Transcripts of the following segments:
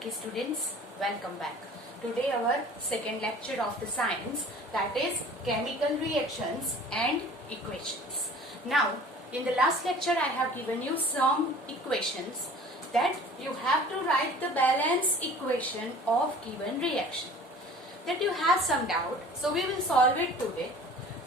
Okay students, welcome back. Today our second lecture of the science, that is chemical reactions and equations. Now in the last lecture I have given you some equations that you have to write the balance equation of given reaction. That you have some doubt, so we will solve it today.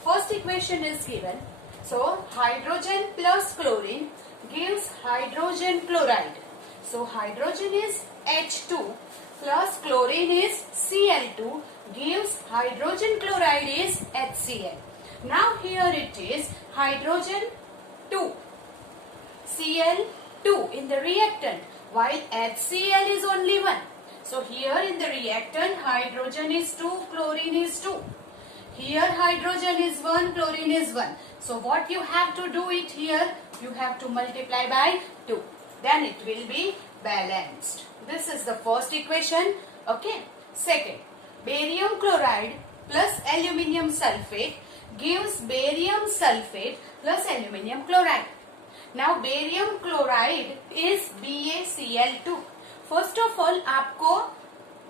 First equation is given. So hydrogen plus chlorine gives hydrogen chloride. So hydrogen is H2 plus chlorine is Cl2 gives hydrogen chloride is HCl. Now here it is hydrogen 2, Cl2 in the reactant while HCl is only 1. So here in the reactant hydrogen is 2, chlorine is 2. Here hydrogen is 1, chlorine is 1. So what you have to do it here, you have to multiply by 2. Then it will be balanced. This is the first equation. Okay. Second, barium chloride plus aluminium sulfate gives barium sulfate plus aluminium chloride. Now barium chloride is BaCl2. First of all, आपको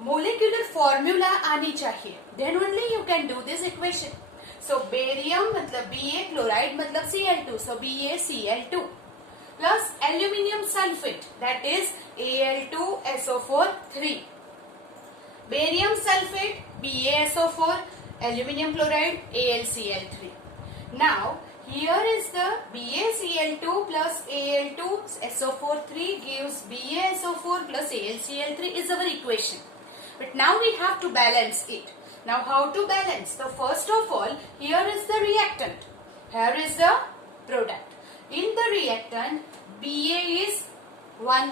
molecular formula आनी चाहिए. Then only you can do this equation. So barium मतलब Ba chloride मतलब Cl2. So BaCl2 plus aluminium sulfate, that is Al2SO4 3. Barium sulfate BaSO4, aluminium chloride AlCl3. Now here is the BaCl2 plus Al2SO4 3 gives BaSO4 plus AlCl3 is our equation. But now we have to balance it. Now how to balance? So first of all, here is the reactant. Here is the product. In the reactant, Ba is 1.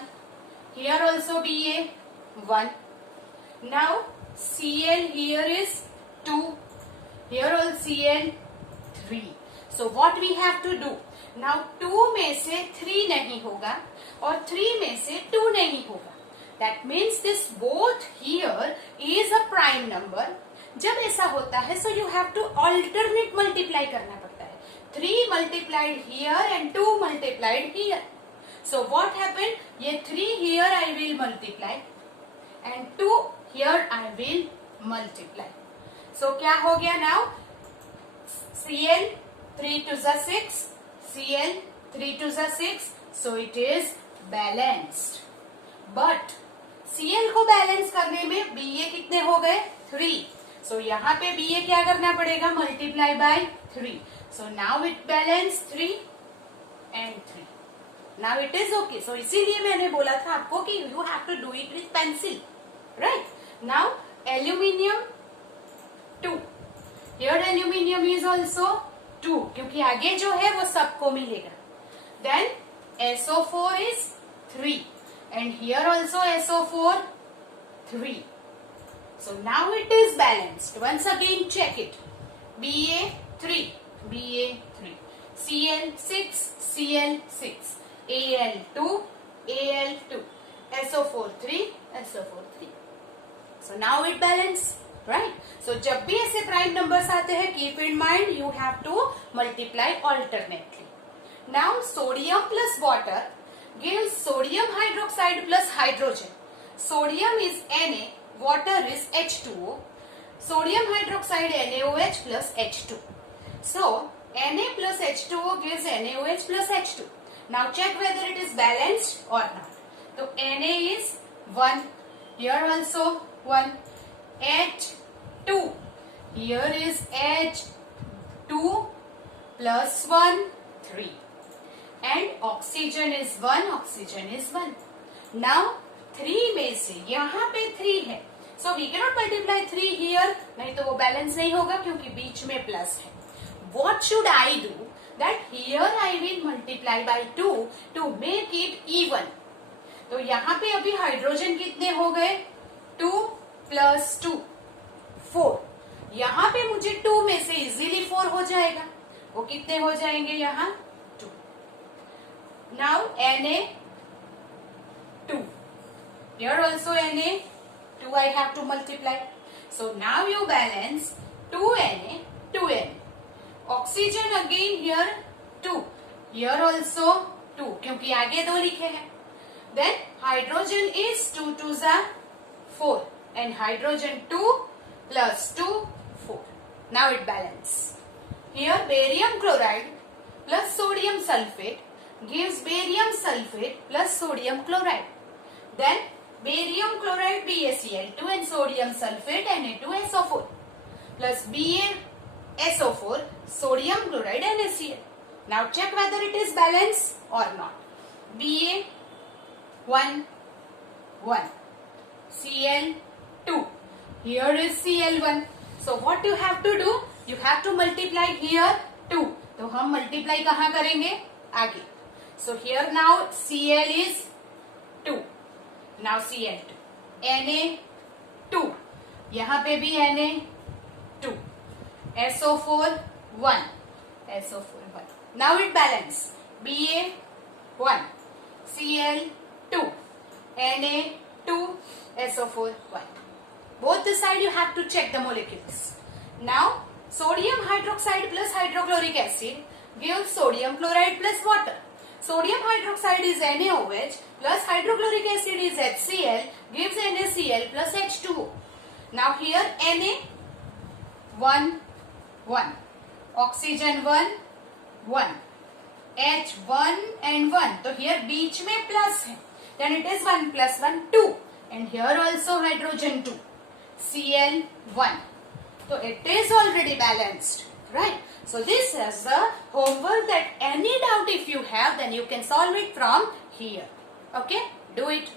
Here also Ba 1. Now Cl here is 2. Here also Cl 3. So what we have to do? Now 2 में से 3 नहीं होगा और 3 में से 2 नहीं होगा. That means this both here is a prime number. जब ऐसा होता है, so you have to alternate multiply करना पड़ता है. 3 multiplied here and 2 multiplied here. So what happened? ये 3 here I will multiply and 2 here I will multiply. So क्या हो गया now? Cl 3 to the 6, Cl 3 to the 6. So it is balanced. But Cl को balance करने में Ba कितने हो गए? 3. So यहाँ पे Ba क्या करना पड़ेगा? Multiply by 3. So now it balance 3 and 3. Now it is okay. So इसीलिए मैंने बोला था आपको कि you have to do it with pencil, right? Now aluminium 2. Here aluminium is also 2 क्योंकि आगे जो है वो सबको मिलेगा. Then SO4 is 3 and here also SO4 3. So now it is balanced. Once again check it. Ba3, Ba3, Cl6, Cl6, Al2, Al2, SO4 3, SO4 3. So now it balance, right? So जब भी ऐसे prime numbers आते हैं, keep in mind you have to multiply alternately. Now sodium plus water gives sodium hydroxide plus hydrogen. Sodium is Na, water is H2O. Sodium hydroxide NaOH plus H2. So Na plus H2O gives NaOH plus H2. Now check whether it is balanced or not. So Na is 1. Here also 1. H2. Here is H2 plus 1, 3. And oxygen is 1. Oxygen is 1. Now 3 में से यहाँ पे 3 है. So we cannot multiply 3 here. नहीं तो वो balance नहीं होगा क्योंकि बीच में प्लस है. What should I do? That here I will multiply by 2 to make it even. तो यहाँ पे अभी हाइड्रोजन कितने हो गए? 2 plus 2, 4. यहाँ पे मुझे 2 में से इजीली 4 हो जाएगा. वो कितने हो जाएंगे यहाँ? 2. Now Na 2. Here also Na 2 I have to multiply. So now you balance 2Na, 2Na. Oxygen again here 2. Here also 2 क्योंकि आगे 2 लिखे हैं. Then hydrogen is 2 to the 4 and hydrogen 2 plus 2, 4. Now it balance. Here barium chloride plus sodium sulfate gives barium sulfate plus sodium chloride. Then barium chloride BaCl2 and sodium sulfate Na2SO4 plus BaSO4 sodium chloride NaCl. Now check whether it is balanced or not. Ba 1 1 Cl2. Here is Cl1. So what you have to do? You have to multiply here 2. तो हम multiply कहाँ करेंगे? आगे. So here now Cl is 2. Now Cl2. Na2. यहाँ पे भी Na2. SO4 1. SO4 1. Now it balance. Ba 1. Cl2. Na2. SO4 1. Both the side you have to check the molecules. Now sodium hydroxide plus hydrochloric acid gives sodium chloride plus water. Sodium hydroxide is NaOH plus hydrochloric acid is HCl gives NaCl plus H2O. Now here Na 1 1, oxygen 1 1, H 1 and 1. तो here बीच में plus है. Then it is 1 plus 1 2 and here also hydrogen 2. Cl 1. So it is already balanced, right? So this is the homework that any doubt if you have, then you can solve it from here. Okay, do it.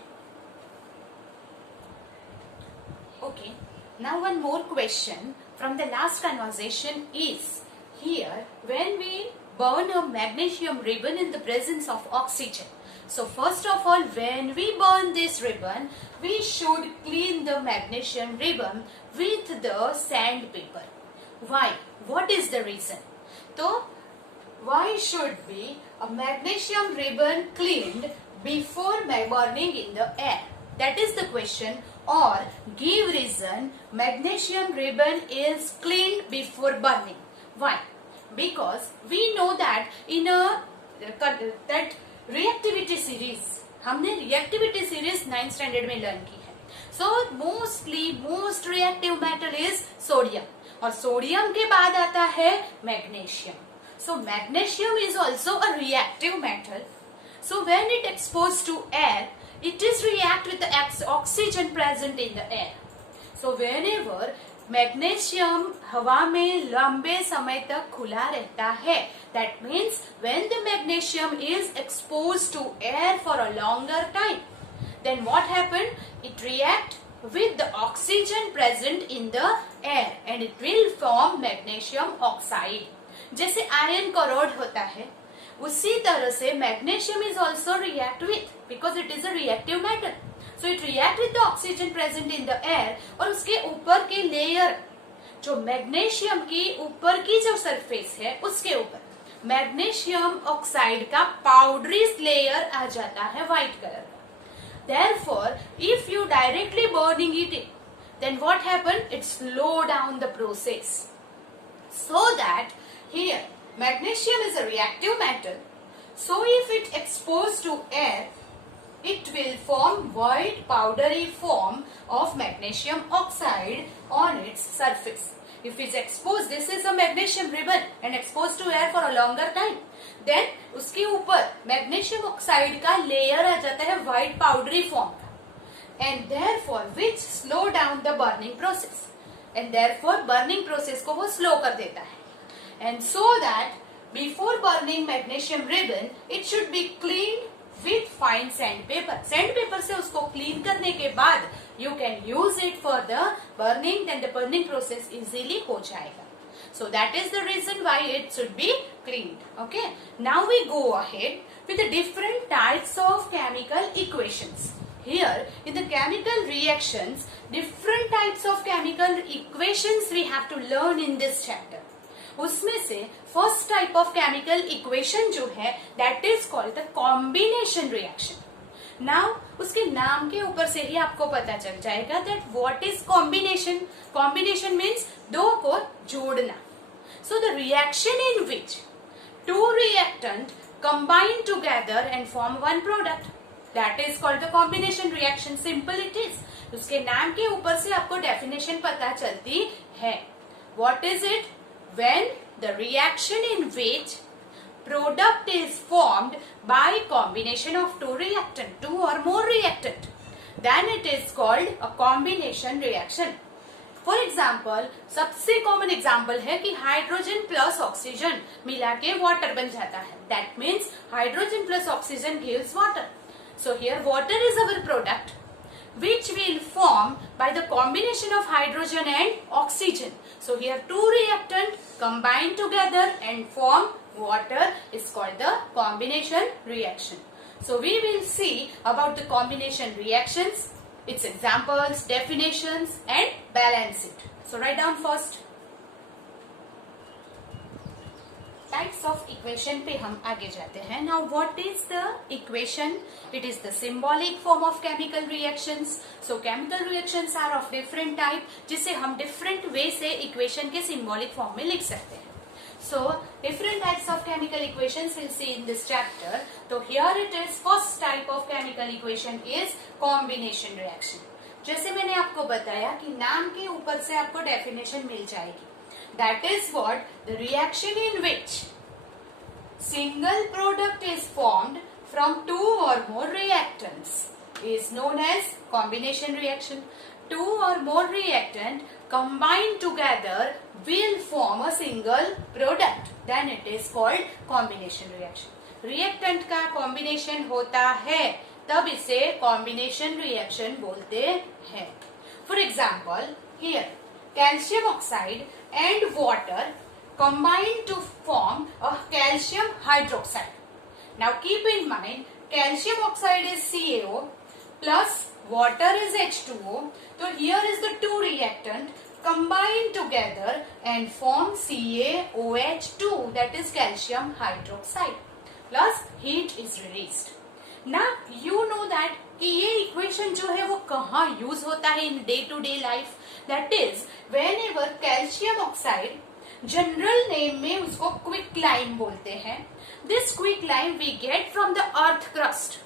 Okay, now one more question from the last conversation is, here when we burn a magnesium ribbon in the presence of oxygen. So first of all, when we burn this ribbon, we should clean the magnesium ribbon with the sandpaper. Why? What is the reason? So, why should be a magnesium ribbon cleaned before burning in the air? That is the question. Or give reason magnesium ribbon is cleaned before burning. Why? Because we know that in a that reactivity series, हमने reactivity series 9th standard में learn की है. So most reactive metal is sodium और sodium के बाद आता है magnesium. So magnesium is also a reactive metal. So when it exposed to air, it is react with the oxygen present in the air. So whenever magnesium हवा में लंबे समय तक खुला रहता है, that means when the magnesium is exposed to air for a longer time, then what happened? It react with the oxygen present in the air and it will form magnesium oxide. जैसे iron crore होता है, उसी तरह से magnesium is also react with, because it is a reactive metal. So it react with the oxygen present in the air और उसके ऊपर के लेयर, जो मैग्नीशियम की ऊपर की जो सरफेस है उसके ऊपर मैग्नीशियम ऑक्साइड का पाउडरी लेयर आ जाता है व्हाइट कलर का. Therefore, if you directly burning it, then what happen? It slow down the process. So that here magnesium is a reactive metal. So if it exposed to air, it will form white powdery form of magnesium oxide on its surface. If it's exposed, this is a magnesium ribbon and exposed to air for a longer time, then उसके ऊपर magnesium oxide का layer आ जाता है white powdery form का, and therefore which slow down the burning process, and therefore burning process को वो slow कर देता है. And so that before burning magnesium ribbon, it should be cleaned with fine sandpaper. Sandpaper से उसको clean करने के बाद you can use it for the burning, then the burning process easily हो जाएगा. So that is the reason why it should be cleaned. Okay. Now we go ahead with the different types of chemical equations. Here in the chemical reactions, different types of chemical equations we have to learn in this chapter. उसमें से first type of chemical equation जो है that is called the combination reaction. Now उसके नाम के ऊपर से ही आपको पता चल जाएगा that what is combination. Combination means दो को जोड़ना. So the reaction in which two reactant combine together and form one product. That is called the combination reaction. Simple it is. उसके नाम के ऊपर से आपको डेफिनेशन पता चलती है. What is it? When the reaction in which product is formed by combination of two or more reactant, then it is called a combination reaction. For example, सबसे कॉमन एग्जाम्पल है कि हाइड्रोजन प्लस ऑक्सीजन मिला के water बन जाता है. That means hydrogen plus oxygen gives water. So here water is our product which will form by the combination of hydrogen and oxygen. So here two reactants combine together and form water is called the combination reaction. So we will see about the combination reactions, its examples, definitions and balance it. So write down first. Types of equation पे हम आगे जाते हैं. Now what is the equation? It is the symbolic form of chemical reactions. So chemical reactions are of different type जिसे हम different way से equation के symbolic form में लिख सकते हैं. So different types of chemical equations we'll see in this chapter. So here it is. First type of chemical equation is combination reaction. जैसे मैंने आपको बताया कि नाम के ऊपर से आपको definition मिल जाएगी. That is what the reaction in which single product is formed from two or more reactants is known as combination reaction. Two or more reactant combined together will form a single product. Then it is called combination reaction. Reactant का combination होता है तब इसे combination reaction बोलते हैं. For example, here calcium oxide and water combine to form a calcium hydroxide. Now keep in mind calcium oxide is CaO plus water is H2O. So here is the two reactant combine together and form CaOH2, that is calcium hydroxide, plus heat is released. Now you know that कि ये equation जो है वो कहाँ use होता है in day to day life. That is whenever calcium oxide, general name में उसको क्विक लाइम बोलते हैं. This quick lime we get from the earth crust,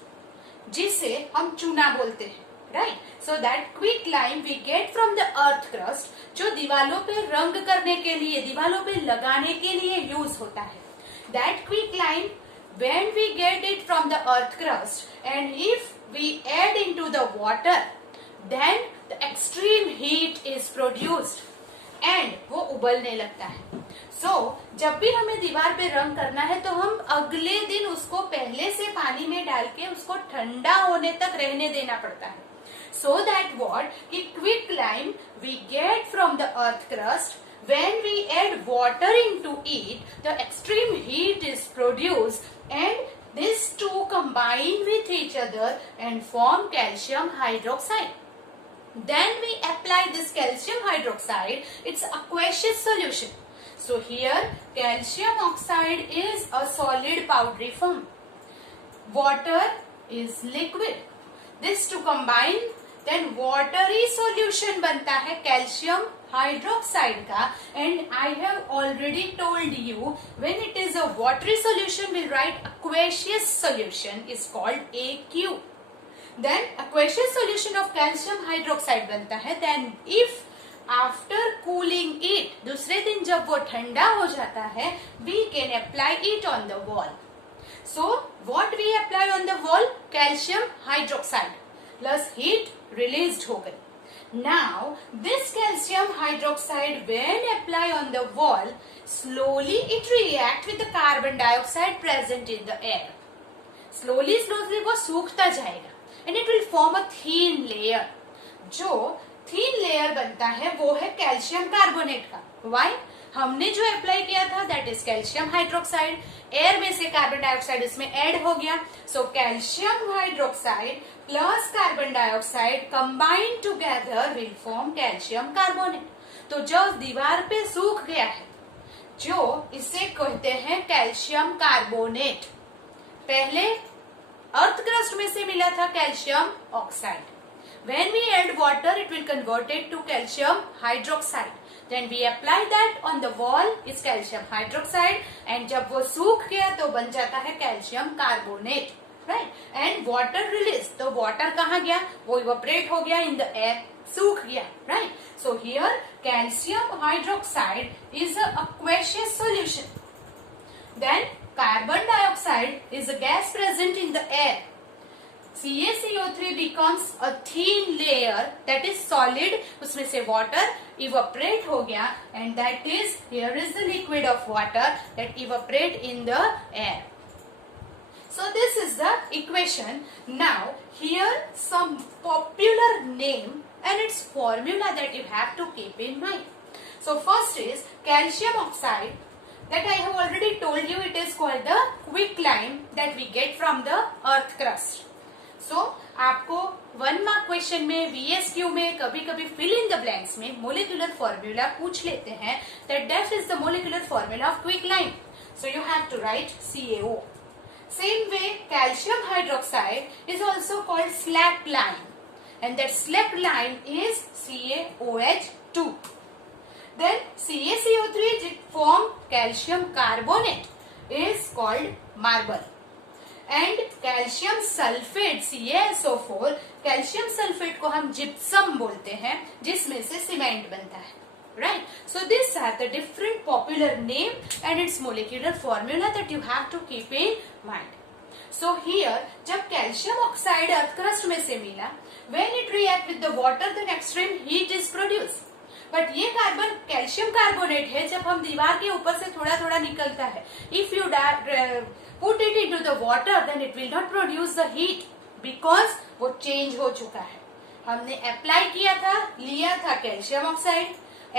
जिसे हम चूना बोलते हैं. Right. So that quick lime we get from the earth crust, जो दीवालों पे रंग करने के लिए, दीवालों पे लगाने के लिए यूज होता है. That quick lime when we get it from the earth crust and if we add into the water, then the extreme heat is produced and वो उबलने लगता है. So जब भी हमें दीवार पे रंग करना है तो हम अगले दिन उसको पहले से पानी में डाल के उसको ठंडा होने तक रहने देना पड़ता है. So that what कि quick lime we get from the earth crust, when we add water into it, the extreme heat is produced and these two combine with each other and form calcium hydroxide. Then we apply this calcium hydroxide, it's aqueous solution. So here calcium oxide is a solid powdery form. Water is liquid. This two combine, then watery solution बनता है calcium hydroxide का. And I have already told you when it is a watery solution we'll write aqueous solution is called AQ. Then aqueous solution of calcium hydroxide बनता है. Then if after cooling it, दूसरे दिन जब वो ठंडा हो जाता है, we can apply it on the wall. So what we apply on the wall? Calcium hydroxide plus heat released हो गई. Now this calcium hydroxide when apply on the wall, slowly it react with the carbon dioxide present in the air. Slowly वो सूखता जाएगा and it will form a thin layer. जो thin layer बनता है वो है कैल्शियम कार्बोनेट का. Why? हमने जो अप्लाई किया था that is calcium hydroxide. Air में से कार्बन डाइऑक्साइड इसमें ऐड हो गया. So calcium hydroxide plus carbon dioxide combine together will form calcium carbonate. तो जो दीवार पे सूख गया है, जो इसे कहते हैं कैल्शियम कार्बोनेट. पहले अर्थ क्रस्ट में से मिला था calcium oxide. When we add water, it will convert it to calcium hydroxide. Then we apply that on the wall is calcium hydroxide and जब वो सूख गया तो बन जाता है calcium carbonate. Right, and water release, तो वाटर कहाँ गया, वो इवेपोरेट हो गया इन द एयर, सूख गया, right. So here calcium hydroxide is a aqueous solution. Then carbon dioxide is a gas present in the air. CaCO3 becomes a thin layer that is solid, उसमें से water evaporate हो गया, and that is, here is the liquid of water that evaporate in the air. So this is the equation. Now here some popular name and its formula that you have to keep in mind. So first is calcium oxide, that I have already told you, it is called the quicklime that we get from the earth crust. So आपको 1 mark question में, VSQ में, कभी कभी fill in the blanks में molecular formula पूछ लेते हैं, that is the molecular formula of quicklime. So you have to write CaO. Same way calcium hydroxide is also called slackline, and that slackline is CaOH2. Then CaCO3 form calcium carbonate is called marble, and calcium sulfate CaSO4, calcium sulfate को हम gypsum बोलते हैं, जिसमें से cement बनता है, right. So these are the different popular name and its molecular formula that you have to keep in mind. So here जब calcium oxide earth crust में से मिला, when it react with the water then extreme heat is produced. But ये carbon calcium carbonate है, जब हम दीवार के ऊपर से थोड़ा थोड़ा निकलता है, if you put it into the water then it will not produce the heat, because वो चेंज हो चुका है. हमने अप्लाई किया था, लिया था कैल्शियम ऑक्साइड,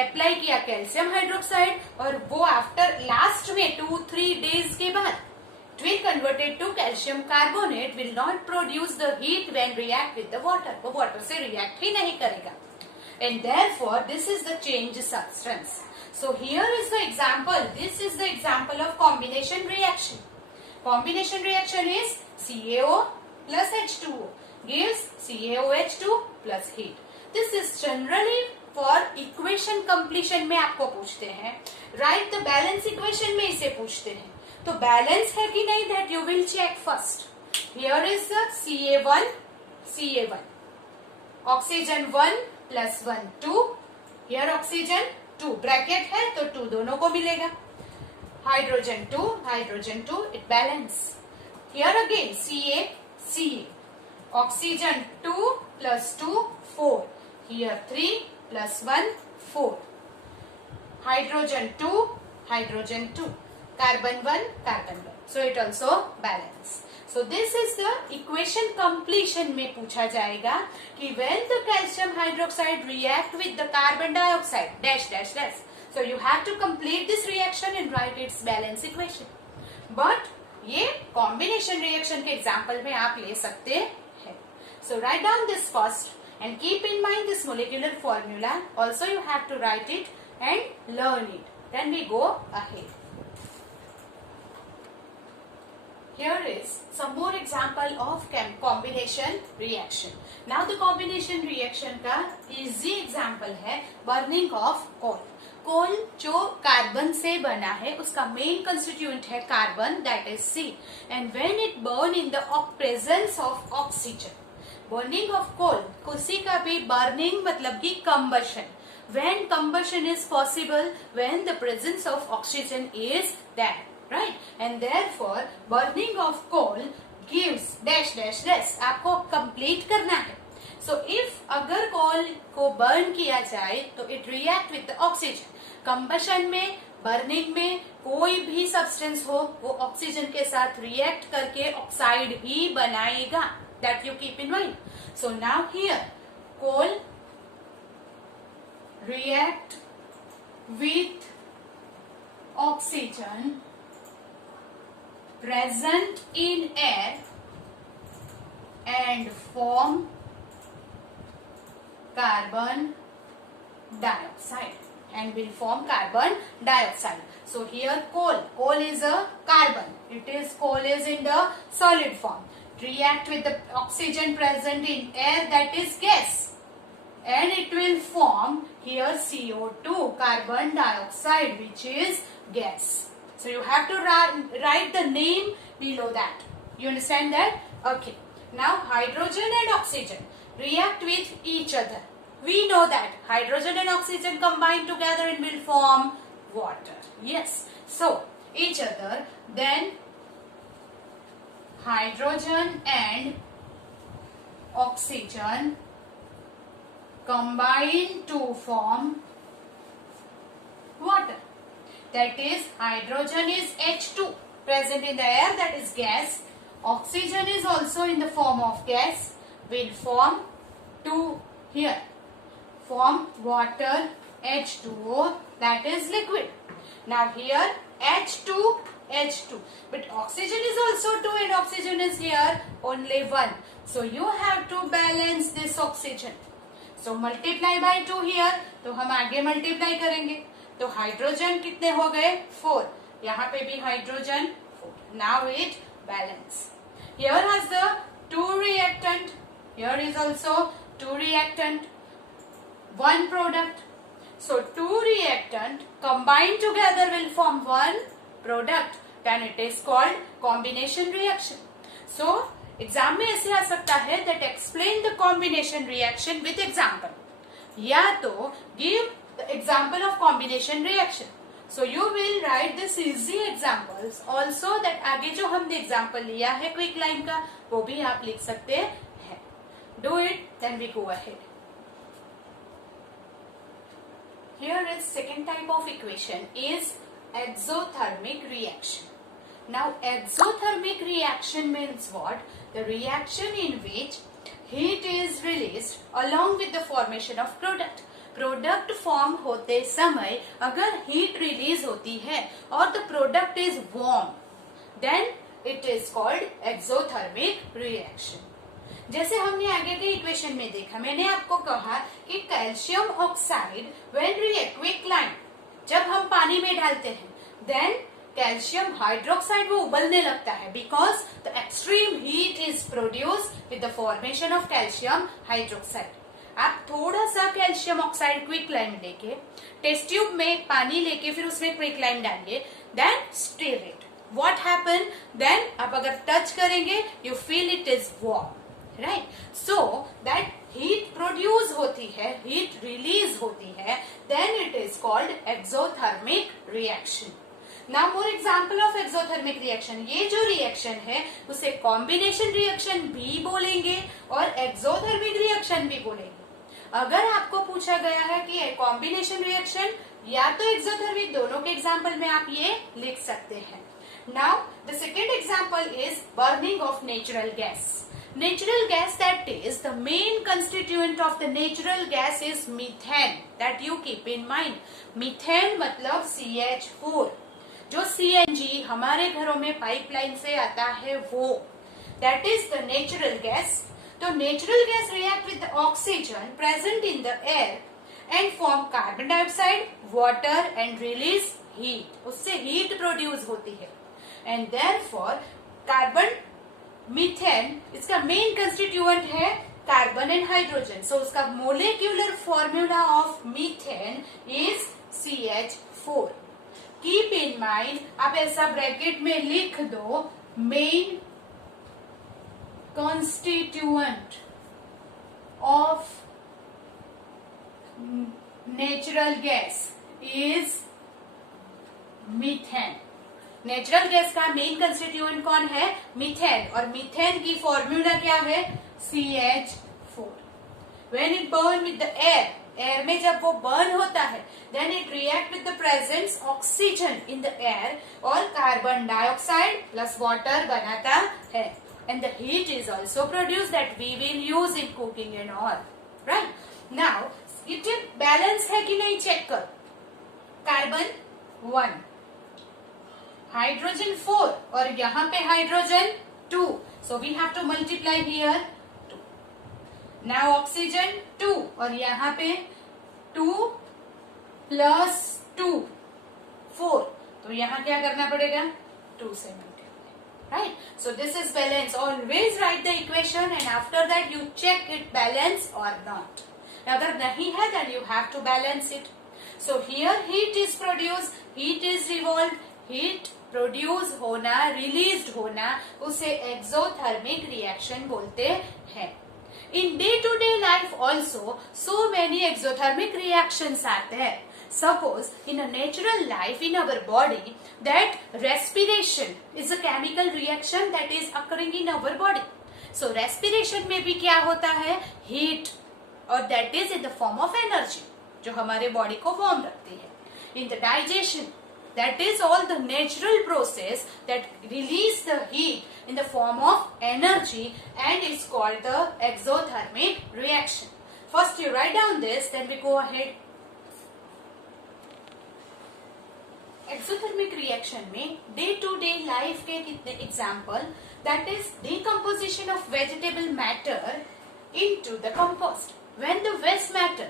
अप्लाई किया कैल्शियम हाइड्रोक्साइड, और वो आफ्टर लास्ट में 2-3 डेज के बाद it will converted to calcium carbonate, will not produce the heat when react with the water. वो वाटर से रिएक्ट ही नहीं करेगा, and therefore this is the changed substance. So here is the example, this is the example of combination reaction. Combination reaction is CaO plus H2O gives CaOH2 plus heat. This is generally for equation completion में आपको पूछते हैं, write the balance equation में इसे पूछते हैं, तो balance है कि नहीं that you will check first. Here is the Ca1, oxygen 1 plus 1 2, here oxygen 2, bracket है तो 2 दोनों को मिलेगा, hydrogen 2, it balance. Here again Ca, oxygen 2 plus 2 4, here 3 plus 1 4, hydrogen 2, carbon 1, so it also balance. So this is the equation completion में पूछा जाएगा कि when the calcium hydroxide react with the carbon dioxide dash dash dash. So you have to complete this reaction and write its balance equation. But ये combination reaction के example में आप ले सकते हैं. So write down this first and keep in mind this molecular formula. Also you have to write it and learn it. Then we go ahead. Here is some more example of combination reaction. Now the combination reaction का easy example है burning of coal. कोल जो carbon से बना है, उसका main constituent है carbon, that is C, and when it burn in the presence of oxygen. Burning of coal, किसी का भी burning मतलब कि combustion. When combustion is possible, when the presence of oxygen is there. Right, and therefore burning of coal gives dash dash dash. आपको complete करना है. So if अगर coal को burn किया जाए तो it react with the oxygen. Combustion में, burning में कोई भी substance हो, वो oxygen के साथ react करके oxide ही बनाएगा. That you keep in mind. So now here coal react with oxygen present in air and form carbon dioxide, and will form carbon dioxide. So here coal is a carbon, coal is in the solid form, react with the oxygen present in air, that is gas, and it will form here CO2, carbon dioxide, which is gas. So you have to write the name below that. You understand that? Okay. Now hydrogen and oxygen react with each other. We know that hydrogen and oxygen combine together and will form water. Yes. So each other, then hydrogen and oxygen combine to form water. That is, hydrogen is H2 present in the air, that is gas. Oxygen is also in the form of gas, will form two here, form water H2O, that is liquid. Now here H2, H2, but oxygen is also 2 and oxygen is here only 1. So you have to balance this oxygen. So multiply by 2 here, तो हम आगे multiply करेंगे. तो hydrogen कितने हो गए 4, यहाँ पे भी hydrogen 4. Now it balance. Here has the 2 reactant. Here is also 2 reactant, 1 product. So 2 reactant combined together will form 1 product. Then it is called combination reaction. So exam में ऐसे आ सकता है that explain the combination reaction with example. या तो give the example of combination reaction. So you will write this easy examples also that आगे जो हमने example लिया है क्विक लाइन का वो भी आप लिख सकते हैं. Do it, then we go ahead. Here is second type of equation is exothermic reaction. Now exothermic reaction means what? The reaction in which heat is released along with the formation of product. Product form होते समय अगर heat release होती है और the product is warm, then it is called exothermic reaction. जैसे हमने आगे के इक्वेशन में देखा, मैंने आपको कहा कि calcium oxide when react quick line, जब हम पानी में डालते हैं देन कैल्शियम हाइड्रोक्साइड वो उबलने लगता है because the extreme heat is produce with the formation of calcium hydroxide. आप थोड़ा सा कैल्शियम ऑक्साइड क्विक लाइम लेके टेस्ट ट्यूब में पानी लेके फिर उसमें क्विक लाइम डालिए, then stir it. What happen then, आप अगर टच करेंगे you feel it is warm, right. So that heat produce होती है, हीट रिलीज होती है, then it is called exothermic reaction. Now more example of exothermic reaction. ये जो reaction है उसे कॉम्बिनेशन रिएक्शन भी बोलेंगे और एक्सोथर्मिक रिएक्शन भी बोलेंगे. अगर आपको पूछा गया है कि कॉम्बिनेशन रिएक्शन या तो एक्सोथर्मिक, दोनों के एग्जाम्पल में आप ये लिख सकते हैं. Now the second example is burning of natural gas. Natural gas, that is the main constituent of the natural gas is methane, that you keep in mind. Methane मतलब CH4. जो CNG हमारे घरों में पाइपलाइन से आता है वो, that is the natural gas. तो natural gas react with the oxygen present in the air and form carbon dioxide, water and release heat. उससे heat produce होती है and therefore carbon मीथेन इसका मेन कंस्टिट्यूएंट है carbon and hydrogen. सो उसका molecular formula of methane is CH4. Keep in mind, आप ऐसा bracket में लिख दो, main constituent of natural gas is methane. Natural gas का मेन कंस्टिट्यूएंट कौन है? मीथेन. और मीथेन की फॉर्मूला क्या है? CH4. When it burn with the air, air में जब वो बर्न होता है then it react with the presence oxygen in the air और कार्बन डाइऑक्साइड प्लस वाटर बनाता है. And the heat is also produced that we will use in cooking and all. Right? Now, it balance है कि नहीं check कर. Carbon 1, hydrogen 4 और यहाँ पे hydrogen 2. So we have to multiply here 2. Now oxygen 2 और यहाँ पे 2 plus 2 4. तो यहाँ क्या करना पड़ेगा? 2 से multiply. Right? So this is balance. Always write the equation and after that you check it balance or not. अगर नहीं है then you have to balance it. So here heat is produced, heat is revolved, heat produce होना, released होना, उसे exothermic reaction बोलते हैं. In day-to-day life also, so many exothermic reactions are there. Suppose in a natural life in our body, that respiration is a chemical reaction that is occurring in our body. So respiration में भी क्या होता है? Heat, और that is in the form of energy, जो हमारे body को warm रखती है. In the digestion, that is all the natural process that release the heat in the form of energy and is called the exothermic reaction. First you write down this, then we go ahead. Exothermic reaction में day to day life के कितने example, that is decomposition of vegetable matter into the compost. When the waste matter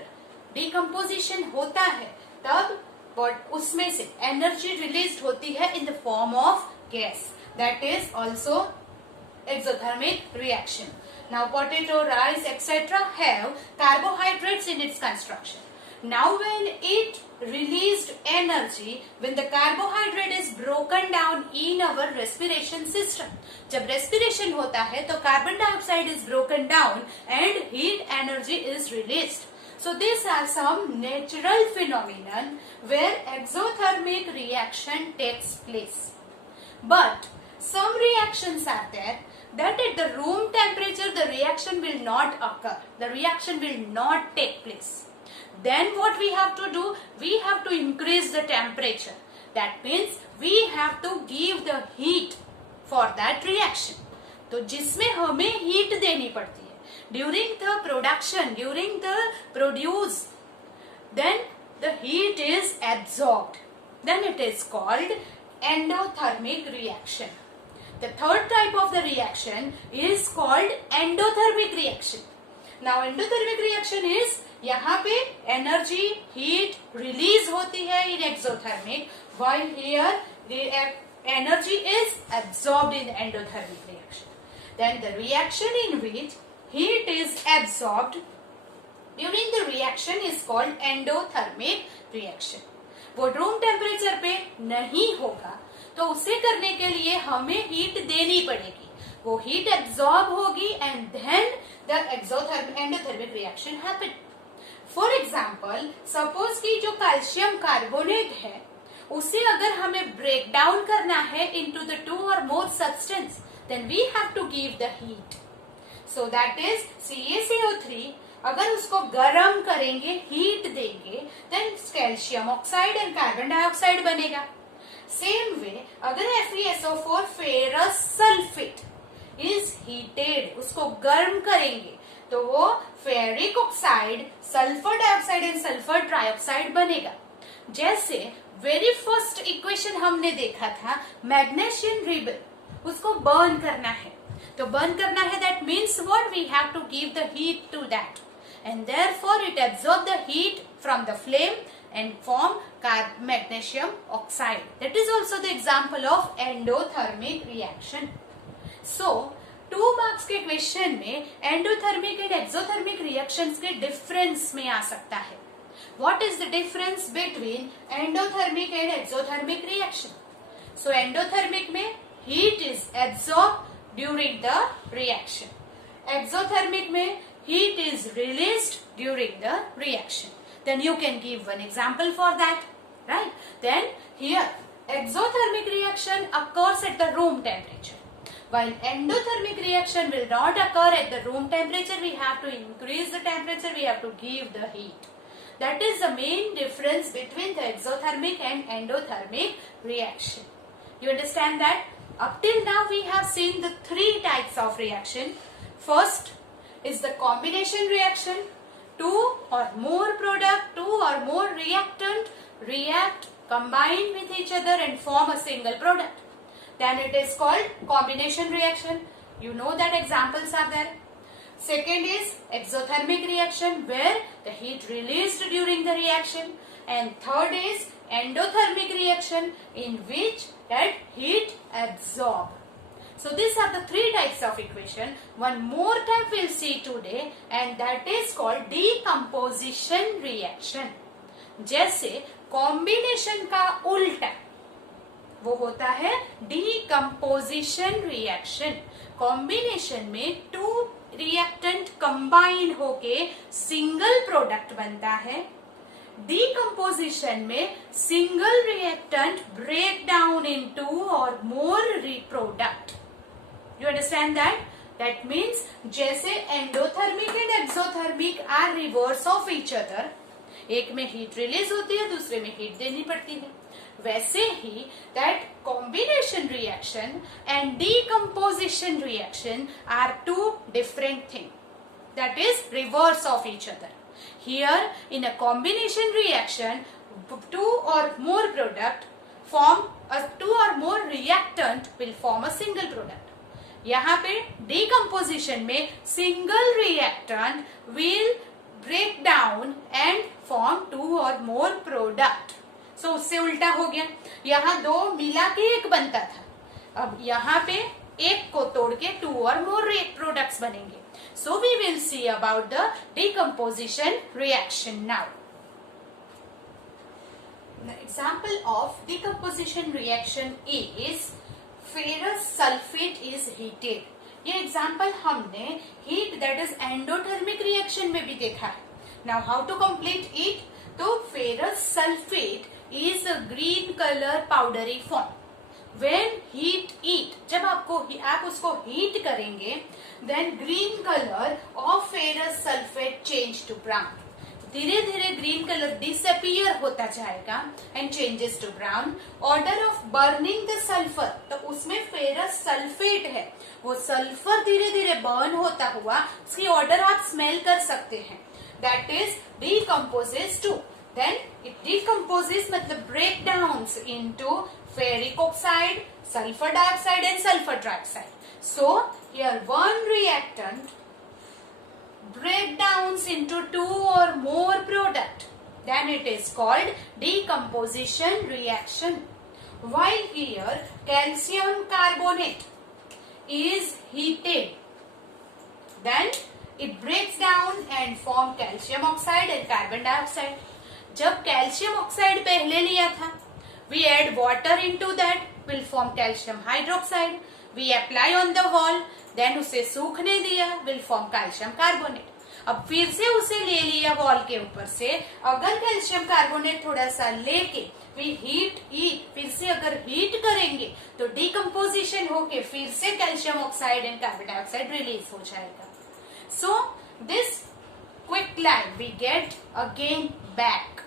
decomposition होता है तब but उसमें से energy release होती है in the form of gas, that is also exothermic reaction. Now potato, rice etcetera have carbohydrates in its construction. Now when it released energy, when the carbohydrate is broken down in our respiration system, जब respiration होता है तो carbon dioxide is broken down and heat energy is released. So these are some natural phenomenon where exothermic reaction takes place. But some reactions are there that at the room temperature the reaction will not occur. The reaction will not take place. Then what we have to do? We have to increase the temperature. That means we have to give the heat for that reaction. तो जिसमें हमें heat देनी पड़ती है during the production, during the produce, then the heat is absorbed. Then it is called endothermic reaction. The third type of the reaction is called endothermic reaction. Now endothermic reaction is यहाँ पे energy, heat release होती है in exothermic, while here the energy is absorbed in endothermic reaction. Then the reaction in which heat is absorbed during the reaction is called endothermic reaction. वो room temperature पे नहीं होगा तो उसे करने के लिए हमें हीट देनी पड़ेगी. वो हीट एब्सॉर्ब होगी and then the endothermic reaction happen. For example, suppose कि जो कैल्शियम कार्बोनेट है उसे अगर हमें ब्रेक डाउन करना है into the 2 or more substance, then we have to give the heat. So that is CaCO3, अगर उसको गर्म करेंगे, हीट देंगे, then calcium oxide and carbon dioxide बनेगा. सेम वे अगर FeSO4 ferrous sulphate is heated, उसको गर्म करेंगे तो वो ferric oxide, sulphur dioxide and sulphur trioxide बनेगा. जैसे वेरी फर्स्ट इक्वेशन हमने देखा था मैग्नीशियम रिबन, उसको बर्न करना है तो बर्न करना है, that means what, we have to give the heat to that and therefore it absorb the heat from the flame and form magnesium oxide. That is also the example of endothermic reaction. So 2 marks के question में endothermic and exothermic reactions के difference में आ सकता है. What is the difference between endothermic and exothermic reaction? So endothermic में heat is absorbed during the reaction. Exothermic में heat is released during the reaction. Then you can give one example for that, right? Then here exothermic reaction occurs at the room temperature, while endothermic reaction will not occur at the room temperature. We have to increase the temperature, we have to give the heat. That is the main difference between the exothermic and endothermic reaction. You understand that? Up till now we have seen the 3 types of reaction. First is the combination reaction. 2 or more product, 2 or more reactant react, combine with each other and form a single product. Then it is called combination reaction. You know that examples are there. Second is exothermic reaction where the heat released during the reaction. And third is endothermic reaction in which that heat absorbed. So these are the 3 types of equation. One more type we'll see today and that is called decomposition reaction. जैसे combination का उल्टा, वो होता है decomposition reaction. Combination में two reactant combine होके single product बनता है। डीकम्पोजिशन में single reactant break down into और more product. You understand that? That means जैसे endothermic and exothermic are reverse of each other, एक में हीट रिलीज होती है, दूसरे में हीट देनी पड़ती है, वैसे ही that combination reaction and decomposition reaction are two different thing, that is reverse of each other. Here in a combination reaction, two or more product form two or more reactant will form a single product. यहाँ पे decomposition में single reactant will break down and form two or more product. So उससे उल्टा हो गया, यहाँ दो मिला के एक बनता था, अब यहाँ पे एक को तोड़ के टू और मोर प्रोडक्ट्स बनेंगे। So we will see about the decomposition reaction now. The example of decomposition reaction is ferrous sulfate is heated. ये example हमने heat that is endothermic reaction में भी देखा है। Now how to complete it? तो ferrous sulfate is a green color powdery form. When heat eat, जब आप उसको हीट करेंगे, then green color of ferrous sulfate change to brown. धीरे धीरे ग्रीन कलर डिसअपियर होता जाएगा and changes to brown. Order of burning the sulphur, तो उसमें फेरस सल्फेट है, वो सल्फर धीरे धीरे बर्न होता हुआ उसकी ऑर्डर आप स्मेल कर सकते हैं, that is decomposes to. Then it decomposes मतलब break downs into ferric oxide, sulfur dioxide and sulfur trioxide. So here one reactant break downs into two or more product, then it is called decomposition reaction. While here calcium carbonate is heated, then it breaks down and form calcium oxide and carbon dioxide. जब calcium oxide पहले लिया था, we add water into that, will form calcium hydroxide. We apply on the wall, then उसे सूखने दिया, will form calcium carbonate. अब फिर से उसे ले लिया वॉल के ऊपर से, अगर कैल्शियम कार्बोनेट थोड़ा सा लेके we heat, फिर से अगर हीट करेंगे तो डिकम्पोजिशन होके फिर से calcium oxide and carbon dioxide release हो जाएगा। So this quick lime we get again back,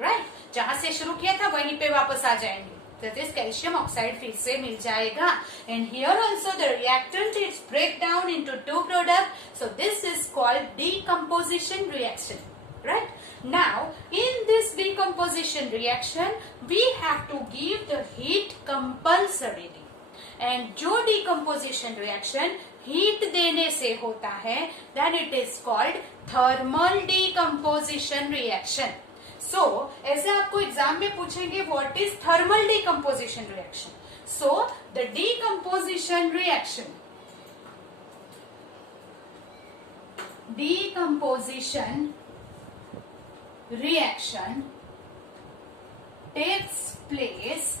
right? जहां से शुरू किया था वहीं पे वापस आ जाएंगे, दैट इज कैल्शियम ऑक्साइड फिर से मिल जाएगा। And here also the reactant is break down into two product, so this is called decomposition reaction, right? Now in this decomposition reaction we have to give the heat compulsorily, and जो decomposition reaction heat देने से होता है then it is called thermal decomposition reaction. So ऐसे आपको exam में पूछेंगे what is thermal decomposition reaction. So the decomposition reaction takes place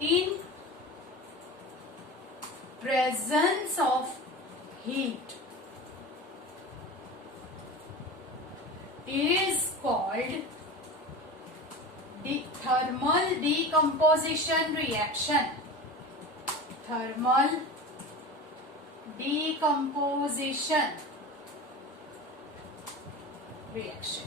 in presence of heat. Is called thermal decomposition reaction. Thermal decomposition reaction.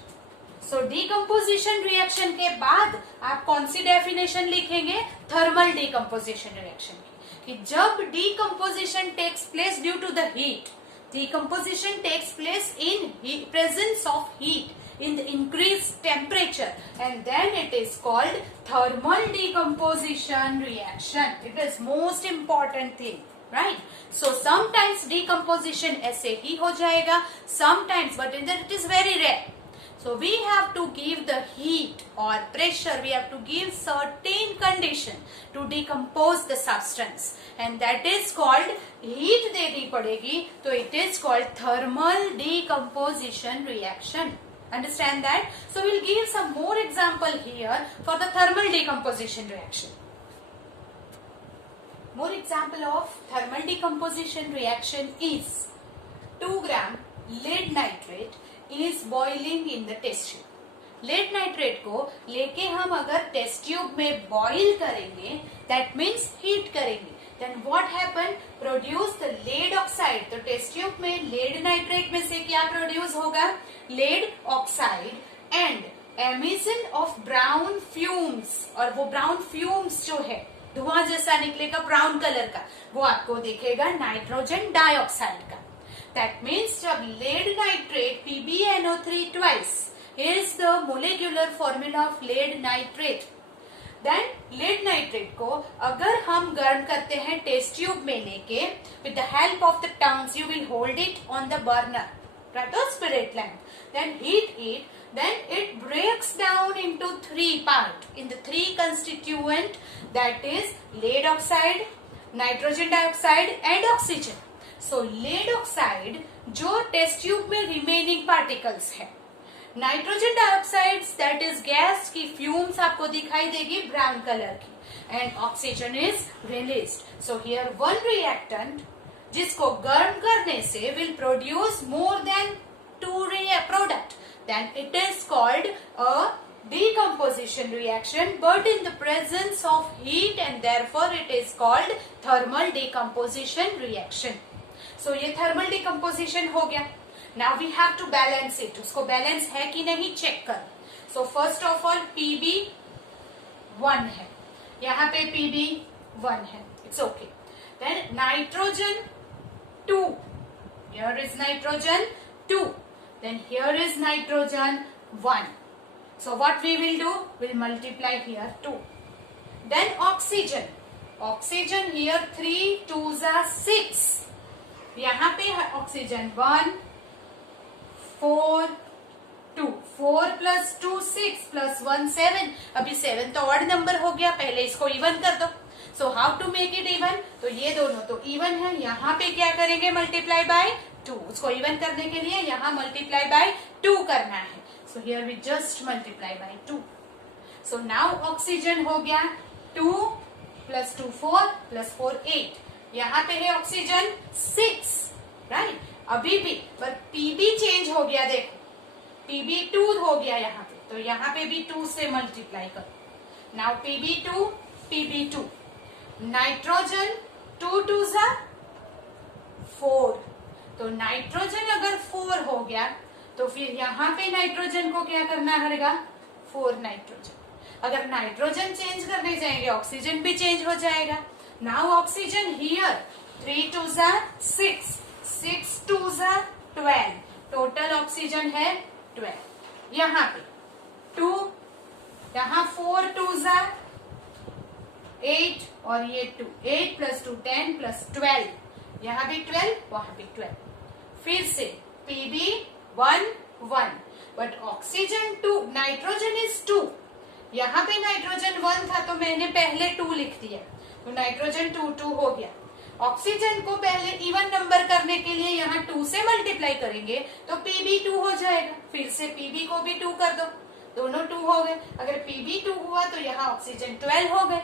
So decomposition reaction के बाद आप कौन सी definition लिखेंगे? Thermal decomposition reaction की, कि जब decomposition takes place due to the heat, decomposition takes place in presence of heat, in the increased temperature, and then it is called thermal decomposition reaction. It is most important thing, right? So sometimes decomposition ऐसे ही हो जाएगा, sometimes, but it is very rare. So we have to give the heat or pressure, we have to give certain condition to decompose the substance, and that is called heat देनी पड़ेगी, तो it is called thermal decomposition reaction. Understand that? So we'll give some more example here for the thermal decomposition reaction. More example of thermal decomposition reaction is 2 gram lead nitrate is boiling in the test tube. Lead nitrate को लेके हम अगर test tube में boil करेंगे, that means heat करेंगे, then what happen, produce the lead oxide. तो test tube में lead nitrate में से क्या प्रोड्यूस होगा, lead oxide and emission of brown fumes. और वो ब्राउन फ्यूम्स जो है, धुआं जैसा निकलेगा ब्राउन कलर का, वो आपको दिखेगा नाइट्रोजन डाइऑक्साइड का. दैट मीन्स जब lead nitrate PbNO3 twice, here is the molecular formula of lead nitrate. Then lead nitrate को अगर हम गर्म करते हैं टेस्ट ट्यूब में लेके, with the help of the tongues you will hold it on the burner, right, or spirit lamp, then heat it, then it breaks down into 3 parts in the 3 constituent, that is lead oxide, nitrogen dioxide and oxygen. So lead oxide जो test tube में remaining particles है, nitrogen dioxide that is gas की fumes आपको दिखाई देगी brown colour की, and oxygen is released. So here one reactant जिसको गर्म करने से will produce more than 2 product, then it is called a decomposition reaction, but in the presence of heat and therefore it is called thermal decomposition reaction. So ये thermal decomposition हो गया. Now we have to balance it. उसको balance है कि नहीं check कर. So first of all Pb 1 है, यहाँ पे Pb 1 है, it's okay. Then nitrogen 2, here is nitrogen 2, then here is nitrogen 1. So what we will do, we'll multiply here 2. Then oxygen, oxygen here 3 2s are 6, यहाँ पे oxygen 1 4 2, 4 plus 2 6 plus 1 7. अभी 7 तो odd number हो गया, पहले इसको even कर दो. So how to make it even, तो ये दोनों तो इवन है, यहाँ पे क्या करेंगे, मल्टीप्लाई बाय 2. उसको इवन करने के लिए यहाँ मल्टीप्लाई बाय 2 करना है. So here we just multiply by 2. So now oxygen हो गया 2 plus 2 4 plus 4 8. यहाँ पे है ऑक्सीजन 6, राइट. अभी भी पर Pb चेंज हो गया, देखो Pb2 हो गया यहाँ पे, तो यहाँ पे भी 2 से मल्टीप्लाई करो. Now Pb2 Pb2, nitrogen 2 2s are 4. तो नाइट्रोजन अगर 4 हो गया तो फिर यहाँ पे नाइट्रोजन को क्या करना पड़ेगा, 4 नाइट्रोजन. अगर नाइट्रोजन चेंज करने जाएंगे ऑक्सीजन भी चेंज हो जाएगा. Now oxygen here 3 2s are 6, 6 2s are 12, total oxygen है 12. यहाँ पे 2, यहाँ 4 2s are 8 और ये 2, 8 plus 2 10 plus 12, यहाँ भी 12 वहां भी 12. फिर से Pb 1 1, but oxygen 2, nitrogen is 2, यहाँ पे नाइट्रोजन 1 था तो मैंने पहले 2 लिख दिया, तो नाइट्रोजन 2 2 हो गया. ऑक्सीजन को पहले इवन नंबर करने के लिए यहाँ 2 से मल्टीप्लाई करेंगे तो Pb 2 हो जाएगा. फिर से Pb को भी 2 कर दो, दोनों 2 हो गए. अगर Pb 2 हुआ तो यहाँ ऑक्सीजन 12 हो गए,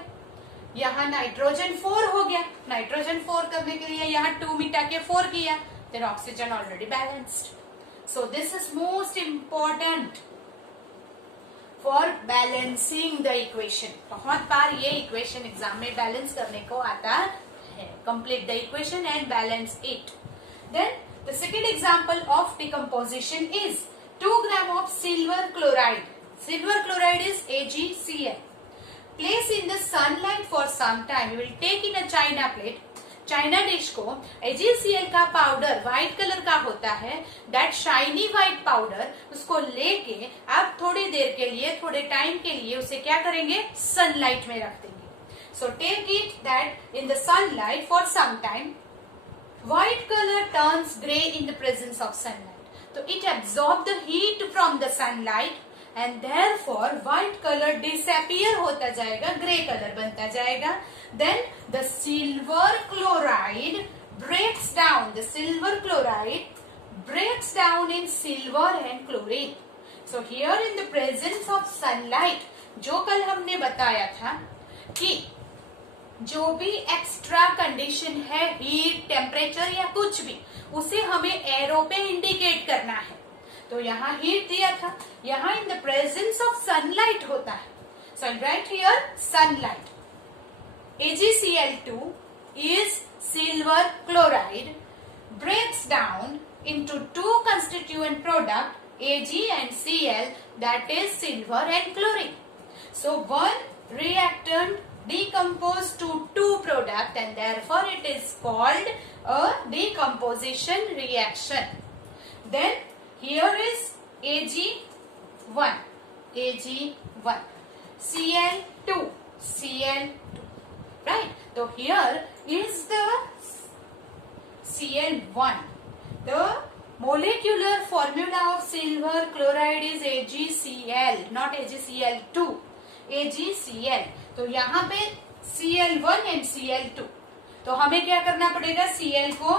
यहाँ नाइट्रोजन 4 हो गया. नाइट्रोजन 4 करने के लिए यहाँ 2 मिटा के 4 किया, then oxygen already balanced. So this is most important for balancing the equation. बहुत बार ये इक्वेशन एग्जाम में बैलेंस करने को आता है. Complete the equation and balance it. Then the second example of decomposition is 2 gram of silver chloride. Silver chloride is AgCl. Place in the sunlight for some time. You will take in a china plate. China dish को AgCl का powder white colour का होता है, that shiny white powder, उसको लेके आप थोड़ी देर के लिए, थोड़े टाइम के लिए उसे क्या करेंगे, सनलाइट में रख देंगे. So take it that in the sunlight for some time. White colour turns grey in the presence of sunlight, तो it absorb the heat from the sunlight and therefore white color disappear होता जाएगा, grey colour बनता जाएगा. Then the silver chloride breaks down. The silver chloride breaks down in silver and chlorine. So here in the presence of sunlight, जो कल हमने बताया था कि जो भी एक्स्ट्रा कंडीशन है, हीट, टेम्परेचर या कुछ भी, उसे हमें एरो पे इंडिकेट करना है। तो यहाँ हीट दिया था, यहाँ in the presence of sunlight होता है। So I write here sunlight. AgCl2 is silver chloride, breaks down into two constituent product Ag and Cl, that is silver and chlorine. So one reactant decomposes to two product and therefore it is called a decomposition reaction. Then here is Ag1, Ag1, Cl2, Cl2, right? So here is the Cl1. The molecular formula of silver chloride is AgCl, not AgCl2, AgCl. तो यहाँ पे Cl1 and Cl2, तो हमें क्या करना पड़ेगा, Cl को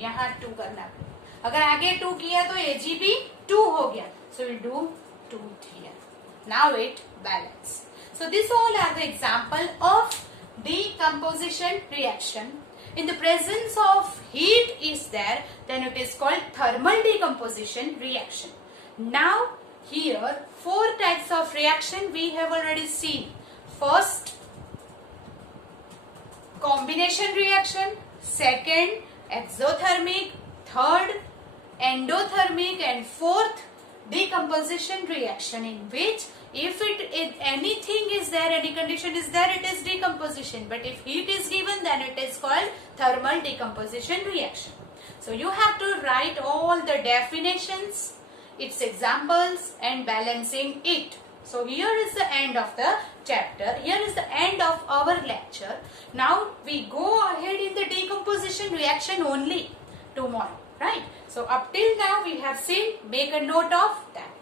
यहाँ 2 करना पड़ेगा। अगर आगे 2 किया तो Ag भी 2 हो गया, so we do 2 here. Now it balance. So this all are the example of decomposition reaction. In the presence of heat is there, then it is called thermal decomposition reaction. Now here 4 types of reaction we have already seen. First, combination reaction. Second, exothermic. Third, endothermic. And fourth, decomposition reaction, in which if anything is there, any condition is there, it is decomposition. But if heat is given, then it is called thermal decomposition reaction. So you have to write all the definitions, its examples, and balancing it. So here is the end of the chapter. Here is the end of our lecture. Now we go ahead in the decomposition reaction only tomorrow, right? So up till now we have seen, make a note of that.